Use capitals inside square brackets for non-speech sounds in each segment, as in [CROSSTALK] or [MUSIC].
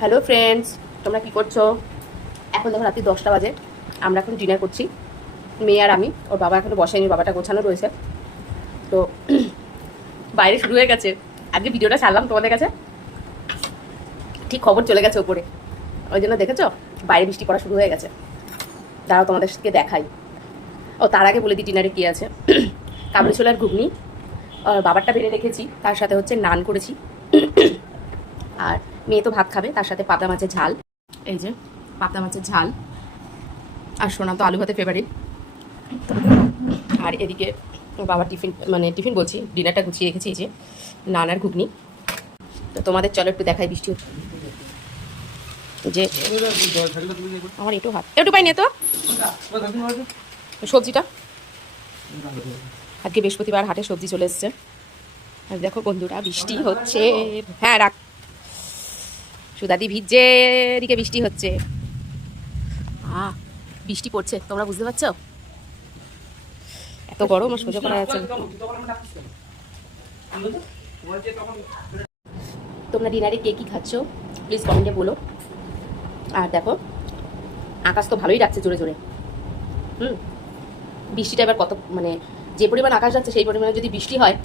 Hello friends তোমরা কি করছ? এখন দেখো রাত্রি দশটা বাজে। আমরা এখন ডিনার করছি। মেয়ে আর আমি, ওর বাবা এখনও বসেনি বাবাটা গোছানো রয়েছে। তো বাইরে শুরু হয়ে গেছে। আজকে ভিডিওটা ছাড়লাম তোমাদের কাছে। ঠিক খবর চলে গেছে ওপরে। ওই জন্য দেখেছ? বাইরে বৃষ্টি পড়া শুরু হয়ে গেছে। দাঁড়াও তোমাদেরকে দেখাই। ও, তার আগে বলে দিই ডিনারে কী আছে? [CLEARS THROAT] কাবলি ছোলার ঘুগনি। বাবারটা বেড়ে রেখেছি। তার সাথে হচ্ছে নান করেছি। [CLEARS THROAT] আর মেয়ে তো ভাত খাবে, তার সাথে পাতা মাছের ঝাল। এই যে পাতা মাছের ঝাল। আর সোনা তো আলু ভাতে ফেভারিট আর এদিকে বাবা টিফিন মানে টিফিন বলছি, ডিনারটা গুছিয়ে রেখেছি যে, নানার ঘুগনি। তো তোমাদের চলো একটু দেখাই বৃষ্টি হচ্ছে। যে, আমার একটু হাত একটু পাইনি তো? সবজিটা? আজকে বৃহস্পতিবার, হাটে সবজি চলে এসছে। আর দেখো বন্ধুরা, বৃষ্টি হচ্ছে। হ্যাঁ রাখ সুদাদি ভিজে এদিকে বৃষ্টি হচ্ছে। বৃষ্টি পড়ছে তোমরা বুঝতে পারছ? এত গরম আর সহ্য করা যাচ্ছে। তোমরা ডিনারে কে কী খাচ্ছ? প্লিজ কমেন্টে বলো। আর দেখো আকাশ তো ভালোই ডাকছে জোরে জোরে। হুম বৃষ্টিটা এবার কত মানে যে পরিমাণ আকাশ যাচ্ছে সেই পরিমাণে যদি বৃষ্টি হয়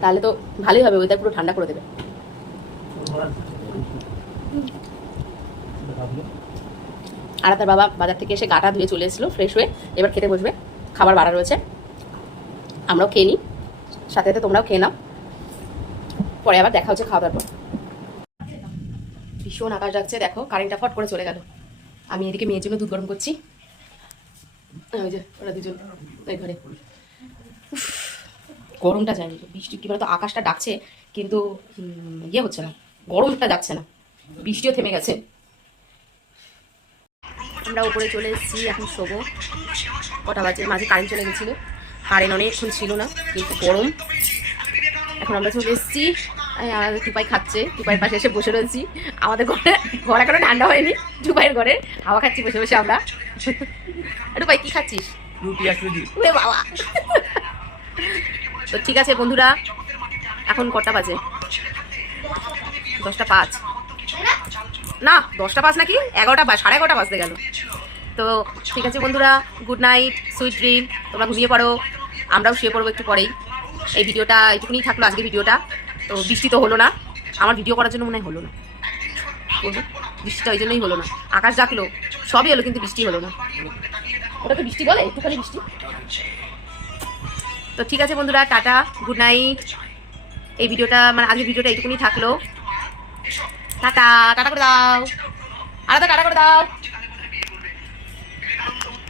তাহলে তো ভালোই হবে ওয়েদার পুরো ঠান্ডা করে দেবে। আর তার বাবা বাজার থেকে এসে গাটা ধুয়ে চলে এসেছিল ফ্রেশ হয়ে। এবার খেতে বসবে। খাবার বাড়া রয়েছে। আমরাও খেয়ে নিই। সাথে সাথে তোমরাও খেয়ে নাও। পরে আবার দেখা হচ্ছে খাওয়া দাওয়ার পর। ভীষণ আকাশ যাচ্ছে দেখো কারেন্টটা ফট করে চলে গেল। আমি এদিকে মেয়ের জন্য দুধ গরম করছি। ওই যে, ওরা দুজন ওই ঘরে। গরমটা যায়নি বৃষ্টি, কি বলতো, আকাশটা ডাকছে, কিন্তু ইয়ে হচ্ছে না, গরমটা ডাকছে না। বৃষ্টিও থেমে গেছে। আমরা উপরে চলে এসেছি এখন শোবো। কটা বাজে? মাঝে কারেন্ট চলে গেছিল। কারেন্ট অনেকক্ষণ ছিল না কিন্তু গরম। এখন আমরা চলে এসেছি। আমাদের টুপাই খাচ্ছে। টুপাইয়ের পাশে এসে বসে রয়েছি। আমাদের ঘরে ঘর এখনও ঠান্ডা হয়নি। টুপাইয়ের ঘরে হাওয়া খাচ্ছি বসে বসে আমরা। টুপাই কি খাচ্ছিস? রুটি আর সুজি। বাবা। তো ঠিক আছে বন্ধুরা এখন কটা বাজে? দশটা পাঁচ। না, দশটা পাঁচ নাকি? এগারোটা সাড়ে এগারোটা বাজতে গেল। তো ঠিক আছে বন্ধুরা গুড নাইট সুইট ড্রিম তোমরা ঘুমিয়ে পড়ো, আমরাও শুয়ে পড়ব একটু পরেই। এই ভিডিওটা এইটুকুনি থাকল আজকে ভিডিওটা। তো বৃষ্টি তো হলো না, আমার ভিডিও করার জন্য মনে হয় হলো না। বৃষ্টিটা ওই জন্যই হলো না। আকাশ ডাকলো, সবই হলো, কিন্তু বৃষ্টি হলো না। ওটা তো বৃষ্টি বলে, একটুখানি বৃষ্টি। তো ঠিক আছে বন্ধুরা, টাটা গুড নাইট এই ভিডিওটা মানে আজকের ভিডিওটা এইটুকুনি থাকল। টাটা টাটা করে দাও। আলাদা টাটা করে দাও।